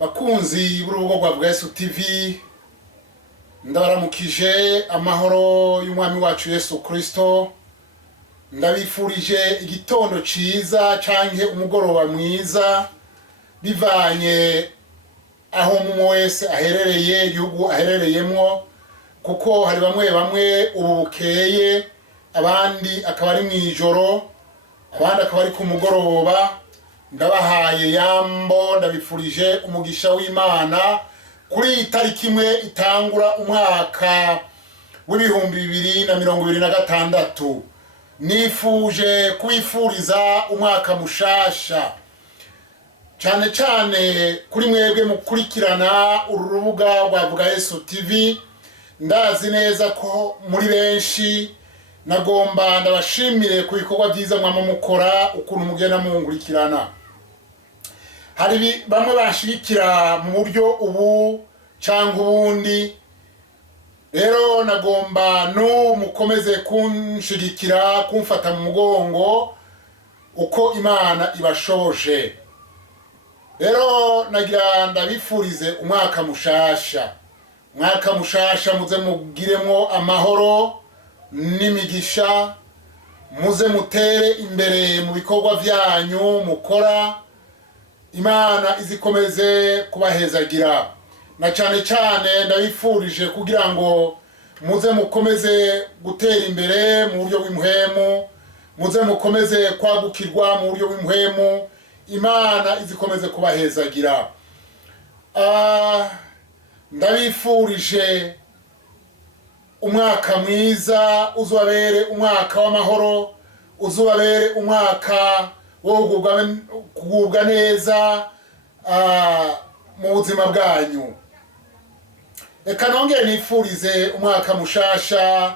bakunzi b'urubuga rwa Bwesu TV, ndabaramukije amahoro y'umwami wacu Yesu Kristo. Ndabifurije igitondo ciza canke umugoroba mwiza bivanye aho mu wese aherereye, igihugu aherereyemwo, kuko hari bamwe ubu bukeye, abandi akaba ari mwijoro, abandi akaba ari ku mugoroba. Ndabahaye yambo, ndabifurije umugisha w'Imana kuri itariki imwe itangura umwaka w'ibihumbi 2026. Nifuje kubifuriza umwaka mushasha, cyane cyane kuri mwebwe mukurikirana uru rubuga rwa Bwesu TV. Ndazi neza ko muri benshi, nagomba ndabashimire ku bikorwa byiza mwama mukora, ukuntu mugenda mungurikirana. Hari bamwe bashigikira mu buryo ubu cyangwa ubundi, rero nagomba mukomeze kunshigikira, kumfata mu mugongo uko Imana ibashoboje. Rero nagira ndabifurize umwaka mushasha, umwaka mushasha muze mugiremwo amahoro n'imigisha, muze mutere imbere mu bikorwa byanyu mukora. Imana izikomeze kubahezagira, na cyane cyane ndabifurije kugira ngo muze mukomeze gutera imbere mu buryo bw'impwemu, muze mukomeze kwagukirwa mu buryo bw'impwemu. Imana izikomeze kubahezagira. Ndabifurije umwaka mwiza, uzubabere umwaka w'amahoro, uzubabere umwaka wo kugubwa neza mu buzima bwanyu. Reka nongere nifurize umwaka mushasha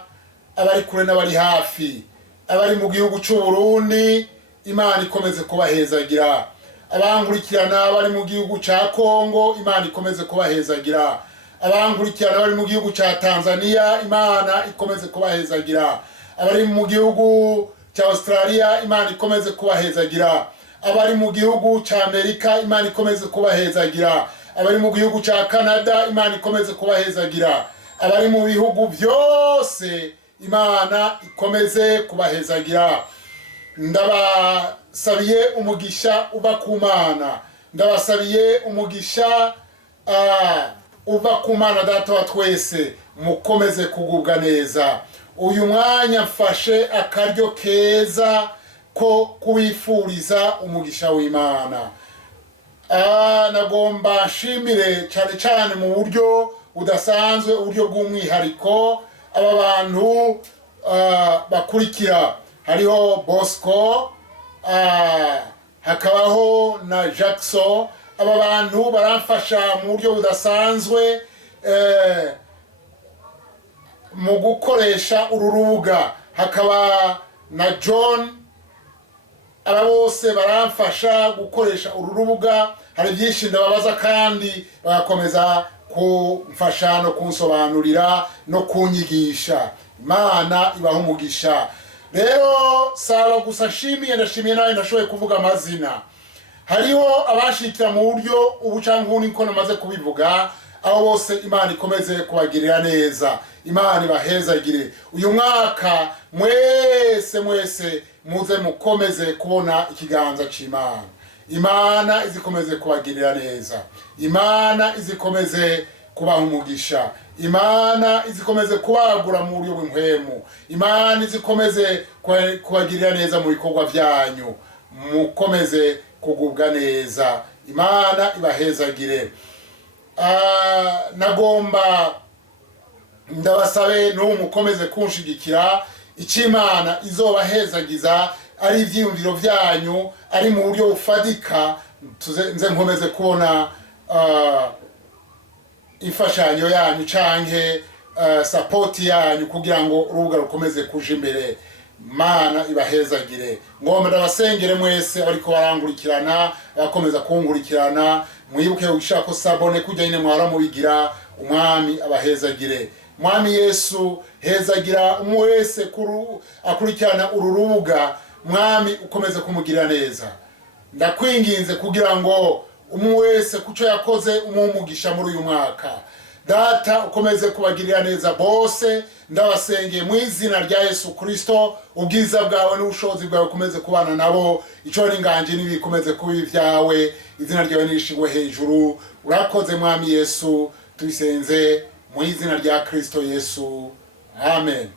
abari kure n'abari hafi, abari mu gihugu cy'u Burundi, Imana ikomeze kubahezagira. Abankurikirana bari mu gihugu cya Kongo, Imana ikomeze kubahezagira. Abankurikirana bari mu gihugu cya Tanzania, Imana ikomeze kubahezagira. Abari mu gihugu cya Australia, Imana ikomeze kubahezagira. Abari mu gihugu cya Amerika, Imana ikomeze kubahezagira. Abari mu gihugu cya Canada, Imana ikomeze kubahezagira. Abari mu bihugu byose, Imana ikomeze kubahezagira. Ndabasabiye umugisha uva ku Mana, ndabasabiye umugisha uva ku Mana Data wa twese. Mukomeze kugubwa neza. Uyu mwanya mfashe akaryo keza ko kubifuriza umugisha w'Imana. Nagomba nshimire cyane cyane mu buryo budasanzwe, uburyo bw'umwihariko, aba bantu bakurikira. Hariho Bosco, hakabaho na Jackson. Aba bantu baramfasha mu buryo budasanzwe mu gukoresha uru rubuga. Hakaba na John. Aba bose baramfasha gukoresha uru rubuga. Hari byinshi ndababaza kandi bagakomeza kumfasha no kunsobanurira no kunyigisha. Imana ibaha umugisha. Rero saba gusa nshimiye, ndashimiye nawe ndashoboye kuvuga amazina. Hariho abashikira mu buryo ubu cyangwa ubundi nko namaze kubivuga. Abo bose Imana ikomeze kubagirira neza, Imana ibahezagire. Uyu mwaka mwese muze mukomeze kubona ikiganza c'Imana. Imana izikomeze kubagirira neza, Imana izikomeze kubaha umugisha, Imana izikomeze kubagura mu buryo bw'impwemu, Imana izikomeze kubagirira neza mu bikorwa byanyu. Mukomeze kugubwa neza, Imana ibahezagire. Nagomba ndabasabe mukomeze kunshigikira. Imana izobahezagiza ari ivyiyumviro byanyu, ari mu buryo bufadika. Nze nkomeze kubona imfashanyo yanyu canke support yanyu kugira ngo urubuga rukomeze kuja imbere. Mana ibahezagire. Ngomba ndabasengere mwese ariko barangurikirana, bakomeza kungurikirana. Mwibuke ushaka sabone kujya nyine mwara mubigira. Umwami abahezagire. Mwami Yesu, hezagira umwese akurikirana uru rubuga. Mwami ukomeze kumugirira neza. Ndakwinginze kugira ngo umwe wese kuco yakoze umugisha muri uyu mwaka. Data ukomeze kubagirira neza bose, ndabasengeye mu izina rya Yesu Kristo, ubwiza bwawe n'ubushobozi bwawe ukomeze kubana nabo, ico n'inganje nibikomeze kuba ivyawe, izina ryawe nirishingwe hejuru. Urakoze mwami Yesu, tubisenze mu izina rya Kristo Yesu, amen.